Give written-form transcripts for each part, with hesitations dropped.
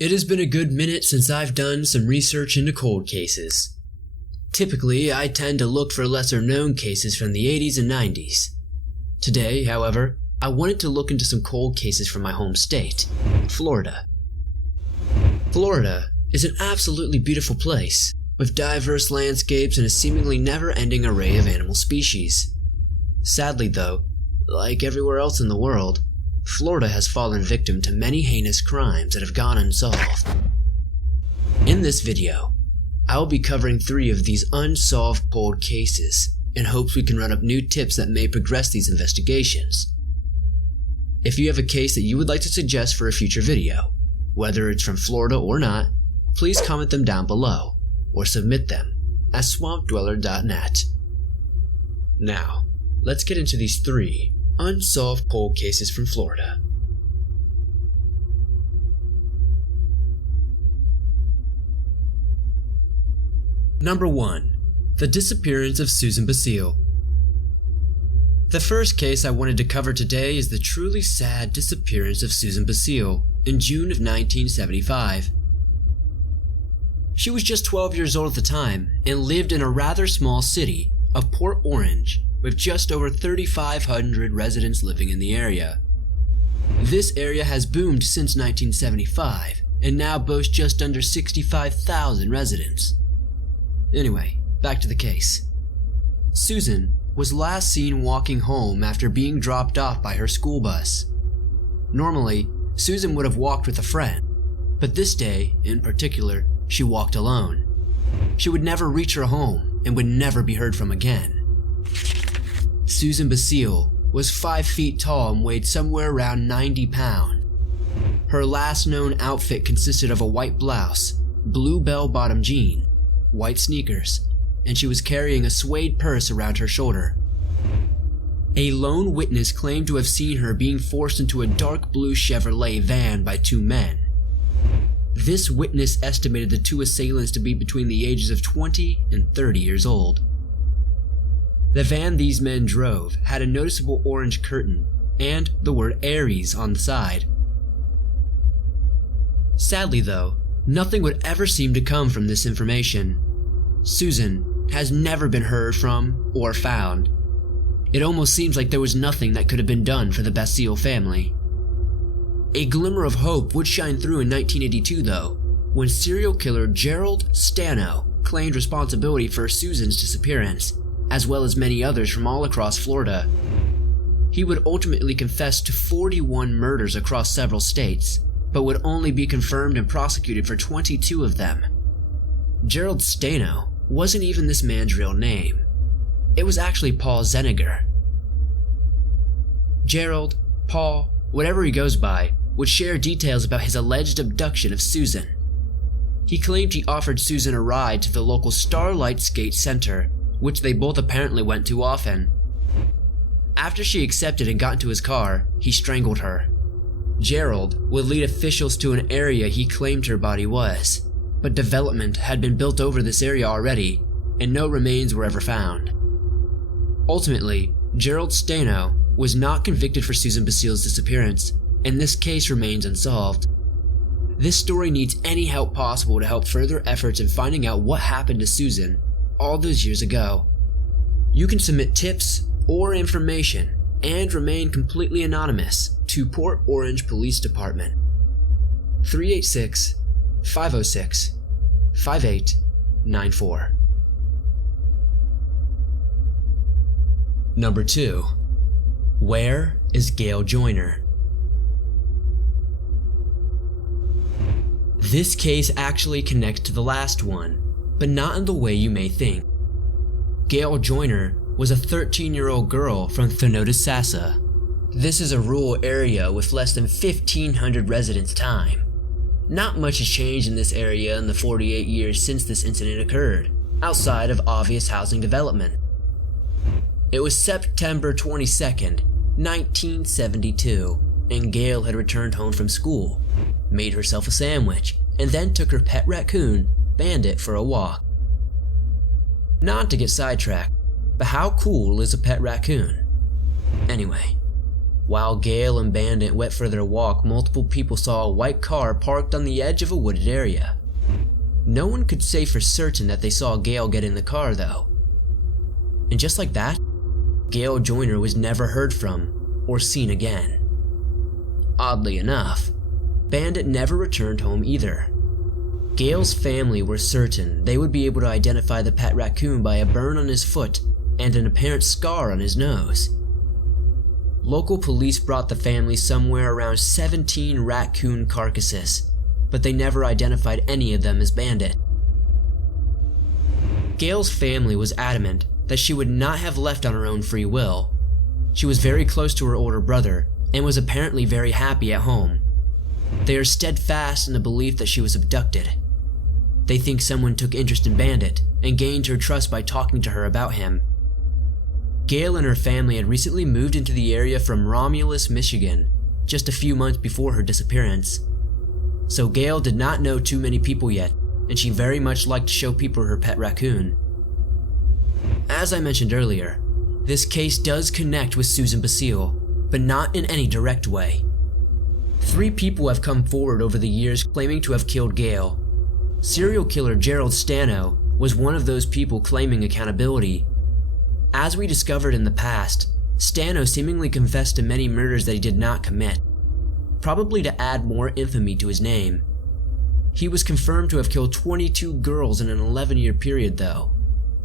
It has been a good minute since I've done some research into cold cases. Typically, I tend to look for lesser known cases from the 80s and 90s. Today, however, I wanted to look into some cold cases from my home state, Florida. Florida is an absolutely beautiful place, with diverse landscapes and a seemingly never-ending array of animal species. Sadly though, like everywhere else in the world, Florida has fallen victim to many heinous crimes that have gone unsolved. In this video, I will be covering 3 of these unsolved cold cases in hopes we can run up new tips that may progress these investigations. If you have a case that you would like to suggest for a future video, whether it's from Florida or not, please comment them down below or submit them at swampdweller.net. Now, let's get into these 3 unsolved cold cases from Florida. Number 1. The disappearance of Susan Basile. The first case I wanted to cover today is the truly sad disappearance of Susan Basile in June of 1975. She was just 12 years old at the time and lived in a rather small city of Port Orange with just over 3,500 residents living in the area. This area has boomed since 1975 and now boasts just under 65,000 residents. Anyway, back to the case. Susan was last seen walking home after being dropped off by her school bus. Normally, Susan would have walked with a friend, but this day, in particular, she walked alone. She would never reach her home and would never be heard from again. Susan Basile was 5 feet tall and weighed somewhere around 90 pounds. Her last known outfit consisted of a white blouse, blue bell-bottom jean, white sneakers, and she was carrying a suede purse around her shoulder. A lone witness claimed to have seen her being forced into a dark blue Chevrolet van by 2 men. This witness estimated the 2 assailants to be between the ages of 20 and 30 years old. The van these men drove had a noticeable orange curtain and the word Aries on the side. Sadly though, nothing would ever seem to come from this information. Susan has never been heard from or found. It almost seems like there was nothing that could have been done for the Basile family. A glimmer of hope would shine through in 1982 though, when serial killer Gerald Stano claimed responsibility for Susan's disappearance, as well as many others from all across Florida. He would ultimately confess to 41 murders across several states, but would only be confirmed and prosecuted for 22 of them. Gerald Stano wasn't even this man's real name. It was actually Paul Zeniger. Gerald, Paul, whatever he goes by, would share details about his alleged abduction of Susan. He claimed he offered Susan a ride to the local Starlight Skate Center, which they both apparently went to often. After she accepted and got into his car, he strangled her. Gerald would lead officials to an area he claimed her body was, but development had been built over this area already, and no remains were ever found. Ultimately, Gerald Stano was not convicted for Susan Basile's disappearance, and this case remains unsolved. This story needs any help possible to help further efforts in finding out what happened to Susan all those years ago. You can submit tips or information and remain completely anonymous to Port Orange Police Department. 386-506-5894. Number 2. Where is Gail Joyner? This case actually connects to the last one, but not in the way you may think. Gail Joyner was a 13-year-old girl from Thanodisasa. This is a rural area with less than 1,500 residents time. Not much has changed in this area in the 48 years since this incident occurred, outside of obvious housing development. It was September 22nd, 1972, and Gail had returned home from school, made herself a sandwich, and then took her pet raccoon, Bandit, for a walk. Not to get sidetracked, but how cool is a pet raccoon? Anyway, While Gail and Bandit went for their walk, multiple people saw a white car parked on the edge of a wooded area. No one could say for certain that they saw Gail get in the car, though. And just like that, Gail Joyner was never heard from or seen again. Oddly enough, Bandit never returned home either. Gail's family were certain they would be able to identify the pet raccoon by a burn on his foot and an apparent scar on his nose. Local police brought the family somewhere around 17 raccoon carcasses, but they never identified any of them as Bandit. Gail's family was adamant that she would not have left on her own free will. She was very close to her older brother and was apparently very happy at home. They are steadfast in the belief that she was abducted. They think someone took interest in Bandit and gained her trust by talking to her about him. Gail and her family had recently moved into the area from Romulus, Michigan, just a few months before her disappearance. So Gail did not know too many people yet, and she very much liked to show people her pet raccoon. As I mentioned earlier, this case does connect with Susan Basile, but not in any direct way. 3 people have come forward over the years claiming to have killed Gail. Serial killer Gerald Stano was one of those people claiming accountability. As we discovered in the past, Stano seemingly confessed to many murders that he did not commit, probably to add more infamy to his name. He was confirmed to have killed 22 girls in an 11-year period though,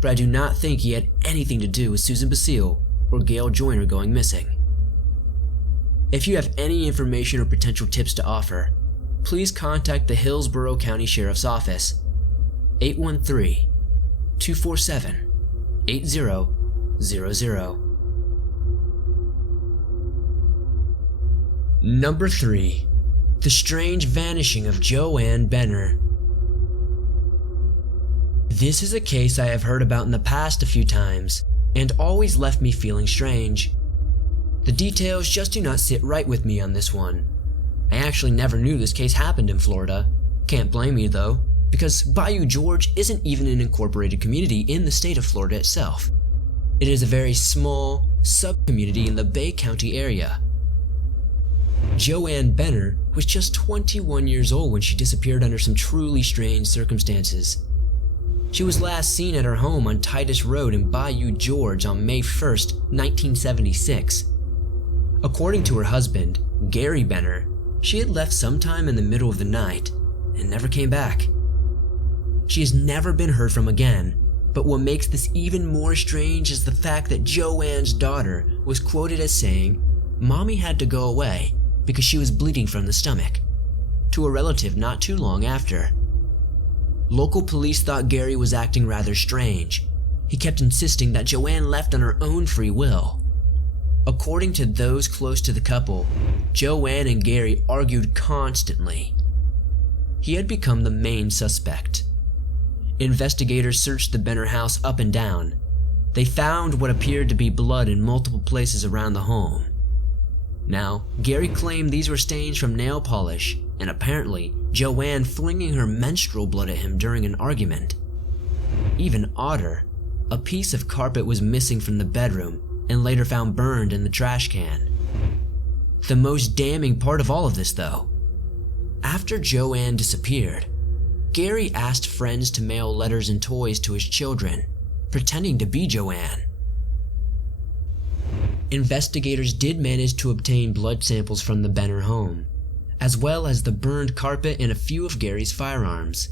but I do not think he had anything to do with Susan Basile or Gail Joyner going missing. If you have any information or potential tips to offer, please contact the Hillsborough County Sheriff's Office, 813-247-8000. Number 3. The strange vanishing of Joanne Benner. This is a case I have heard about in the past a few times, and always left me feeling strange. The details just do not sit right with me on this one. I actually never knew this case happened in Florida. Can't blame me though, because Bayou George isn't even an incorporated community in the state of Florida itself. It is a very small sub-community in the Bay County area. Joanne Benner was just 21 years old when she disappeared under some truly strange circumstances. She was last seen at her home on Titus Road in Bayou George on May 1st, 1976. According to her husband, Gary Benner, she had left sometime in the middle of the night and never came back. She has never been heard from again, but what makes this even more strange is the fact that Joanne's daughter was quoted as saying, "Mommy had to go away because she was bleeding from the stomach," to a relative not too long after. Local police thought Gary was acting rather strange. He kept insisting that Joanne left on her own free will. According to those close to the couple, Joanne and Gary argued constantly. He had become the main suspect. Investigators searched the Benner house up and down. They found what appeared to be blood in multiple places around the home. Now, Gary claimed these were stains from nail polish, and apparently Joanne flinging her menstrual blood at him during an argument. Even odder, a piece of carpet was missing from the bedroom and later found burned in the trash can. The most damning part of all of this though, after Joanne disappeared, Gary asked friends to mail letters and toys to his children, pretending to be Joanne. Investigators did manage to obtain blood samples from the Benner home, as well as the burned carpet and a few of Gary's firearms.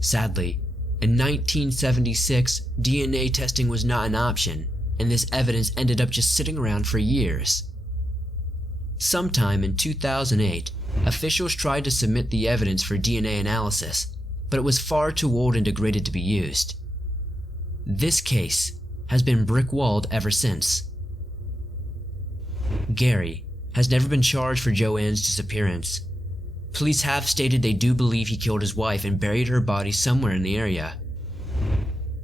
Sadly, in 1976, DNA testing was not an option, and this evidence ended up just sitting around for years. Sometime in 2008, officials tried to submit the evidence for DNA analysis, but it was far too old and degraded to be used. This case has been brick-walled ever since. Gary has never been charged for Joanne's disappearance. Police have stated they do believe he killed his wife and buried her body somewhere in the area.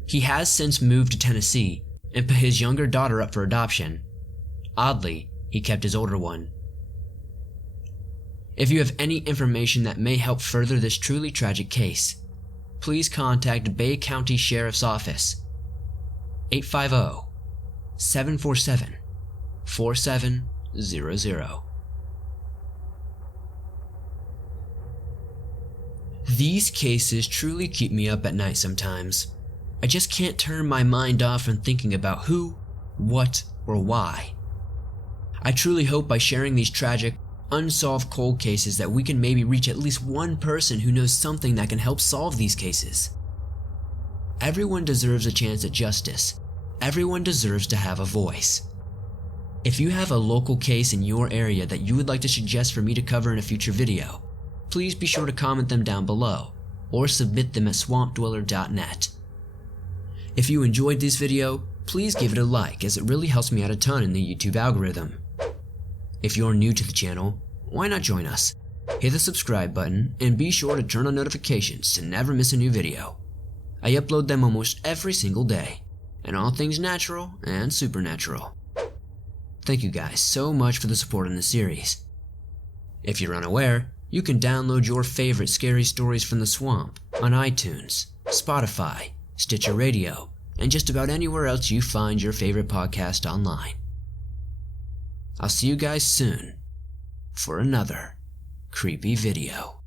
He has since moved to Tennessee and put his younger daughter up for adoption. Oddly, he kept his older one. If you have any information that may help further this truly tragic case, please contact Bay County Sheriff's Office, 850-747-4700. These cases truly keep me up at night sometimes. I just can't turn my mind off from thinking about who, what, or why. I truly hope by sharing these tragic, unsolved cold cases that we can maybe reach at least one person who knows something that can help solve these cases. Everyone deserves a chance at justice. Everyone deserves to have a voice. If you have a local case in your area that you would like to suggest for me to cover in a future video, please be sure to comment them down below or submit them at swampdweller.net. If you enjoyed this video, please give it a like as it really helps me out a ton in the YouTube algorithm. If you're new to the channel, why not join us? Hit the subscribe button and be sure to turn on notifications to never miss a new video. I upload them almost every single day, and all things natural and supernatural. Thank you guys so much for the support in this series. If you're unaware, you can download your favorite scary stories from the swamp on iTunes, Spotify, Stitcher Radio, and just about anywhere else you find your favorite podcast online. I'll see you guys soon for another creepy video.